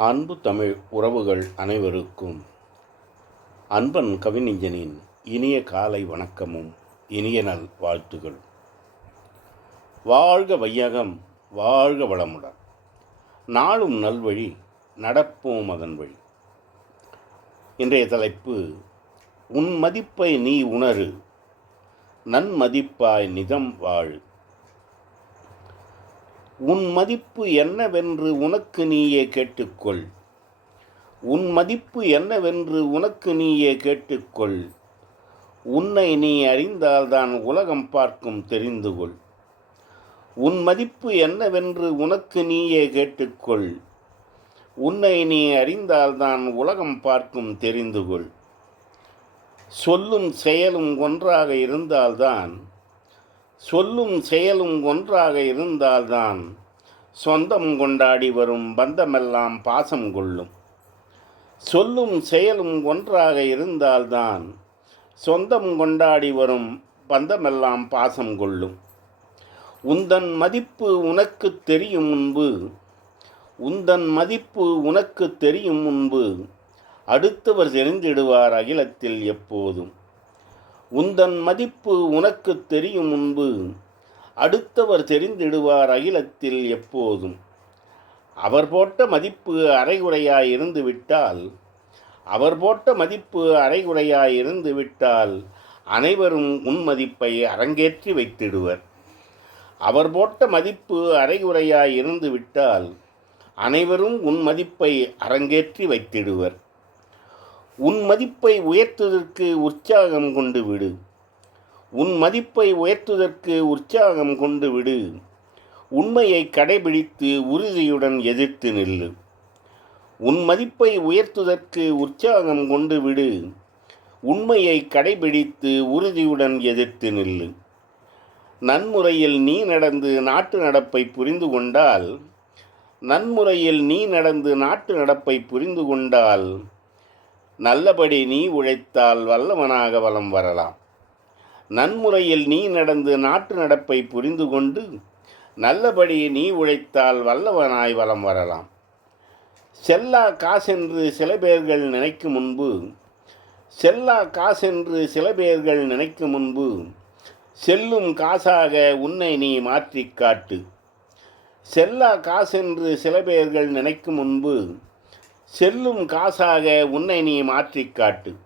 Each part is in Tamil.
அன்பு தமிழ் உறவுகள் அனைவருக்கும் அன்பன் கவிஞனின் இனிய காலை வணக்கமும் இனிய நல் வாழ்த்துகள். வாழ்க வையகம் வாழ்க வளமுடன். நாளும் நல்வழி நடப்போம் அதன் வழி. இன்றைய தலைப்பு உன் மதிப்பை நீ உணரு நன்மதிப்பாய் நிதம் வாழு. உன் மதிப்பு என்னவென்று உனக்கு நீயே கேட்டுக்கொள். உன் மதிப்பு என்னவென்று உனக்கு நீயே கேட்டுக்கொள். உன்னை நீ அறிந்தால்தான் உலகம் பார்க்கும் தெரிந்து கொள் உன் மதிப்பு என்னவென்று உனக்கு நீயே கேட்டுக்கொள். உன்னை நீ அறிந்தால்தான் உலகம் பார்க்கும் தெரிந்து கொள் சொல்லும் செயலும் ஒன்றாக இருந்தால்தான் சொல்லும் செயலும் ஒன்றாக இருந்தால்தான் சொந்தம் கொண்டாடி வரும் பந்தமெல்லாம் பாசம் கொள்ளும். சொல்லும் செயலும் ஒன்றாக இருந்தால்தான் சொந்தம் கொண்டாடி வரும் பந்தமெல்லாம் பாசம் கொள்ளும். உந்தன் மதிப்பு உனக்கு தெரியும் முன்பு உந்தன் மதிப்பு உனக்கு தெரியும் முன்பு அடுத்தவர் தெரிந்திடுவார் அகிலத்தில் எப்போதும். உந்தன் மதிப்பு உனக்கு தெரியும் முன்பு. அடுத்தவர் தெரிந்திடுவார் அகிலத்தில் எப்போதும். அவர் போட்ட மதிப்பு அரைகுறையாய் இருந்து விட்டால் அவர் போட்ட மதிப்பு அரைகுறையாய் இருந்து விட்டால் அனைவரும் உன் மதிப்பை அரங்கேற்றி வைத்திடுவர். அவர் போட்ட மதிப்பு அரைகுறையாய் இருந்து விட்டால் அனைவரும் உன் மதிப்பை அரங்கேற்றி வைத்திடுவர். உன் மதிப்பை உயர்த்துவதற்கு உற்சாகம் கொண்டு விடு. உன் மதிப்பை உயர்த்துவதற்கு உற்சாகம் கொண்டு விடு. உண்மையை கடைபிடித்து உறுதியுடன் எதிர்த்து நில்லு. உன் மதிப்பை உயர்த்துவதற்கு உற்சாகம் கொண்டு விடு. உண்மையை கடைபிடித்து உறுதியுடன் எதிர்த்து நில்லு. நன்முறையில் நீ நடந்து நாட்டு நடப்பை புரிந்து கொண்டால் நன்முறையில் நீ நடந்து நாட்டு நடப்பை புரிந்து கொண்டால் நல்லபடி நீ உழைத்தால் வல்லவனாக வலம் வரலாம். நன்முறையில் நீ நடந்து நாட்டு நடப்பை புரிந்து கொண்டு நல்லபடி நீ உழைத்தால் வல்லவனாய் வலம் வரலாம். செல்லா காசென்று சில பேர்கள் நினைக்கும் முன்பு செல்லா காசென்று சில பேர்கள் நினைக்கும் முன்பு செல்லும் காசாக உன்னை நீ மாற்றி காட்டு. செல்லா காசென்று சில பேர்கள் நினைக்கும் முன்பு செல்லும் காசாக உன்னை நீ மாற்றி காட்டு.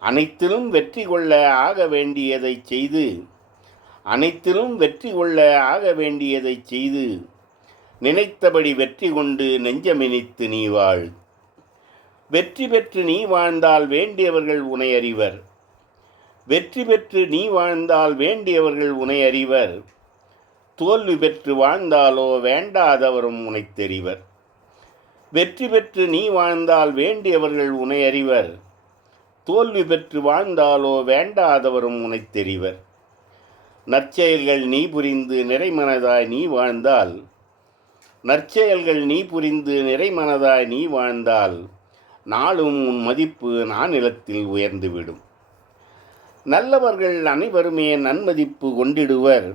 அனைத்திலும் வெற்றி கொள்ள ஆக வேண்டியதை செய்து அனைத்திலும் வெற்றி கொள்ள ஆக வேண்டியதை செய்து நினைத்தபடி வெற்றி கொண்டு நெஞ்சமினித்து நீ வாழ். வெற்றி பெற்று நீ வாழ்ந்தால் வேண்டியவர்கள் உனை அறிவர். வெற்றி பெற்று நீ வாழ்ந்தால் வேண்டியவர்கள் உனை அறிவர். தோல்வி பெற்று வாழ்ந்தாலோ வேண்டாதவரும் உனைத் தெரிவர். வெற்றி பெற்று நீ வாழ்ந்தால் வேண்டியவர்கள் உனை அறிவர். தோல்வி பெற்று வாழ்ந்தாலோ வேண்டாதவரும் உனை தெரிவர். நற்செயல்கள் நீ புரிந்து நிறைமனதாய் நீ வாழ்ந்தால். நற்செயல்கள் நீ புரிந்து நிறைமனதாய் நீ வாழ்ந்தால். நாளும் உன் மதிப்பு நானிலத்தில் உயர்ந்துவிடும். நல்லவர்கள் அனைவருமே நன்மதிப்பு கொண்டிடுவர்.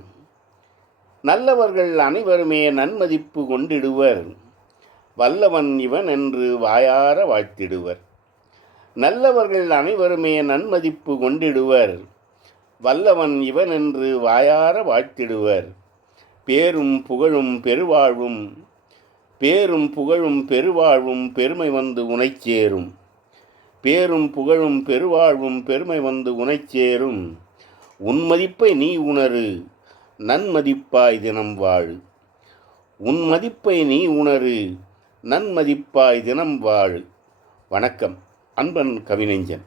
நல்லவர்கள் அனைவருமே நன்மதிப்பு கொண்டிடுவர். வல்லவன் இவன் என்று வாயார வாழ்த்திடுவர். நல்லவர்கள் அனைவருமே நன்மதிப்பு கொண்டிடுவர். வல்லவன் இவன் என்று வாயார வாழ்த்திடுவர். பேரும் புகழும் பெருவாழ்வும் பேரும் புகழும் பெருவாழ்வும் பெருமை வந்து உனைச்சேரும் பேரும் புகழும் பெருவாழ்வும் பெருமை வந்து உனைச்சேரும் உன்மதிப்பை உன் மதிப்பை நீ உணரு நன்மதிப்பாய் தினம் வாழ். உன் மதிப்பை நீ உணரு நன்மதிப்பாய் தினம் வாழ். வணக்கம். அன்பன் கவிநெஞ்சன்.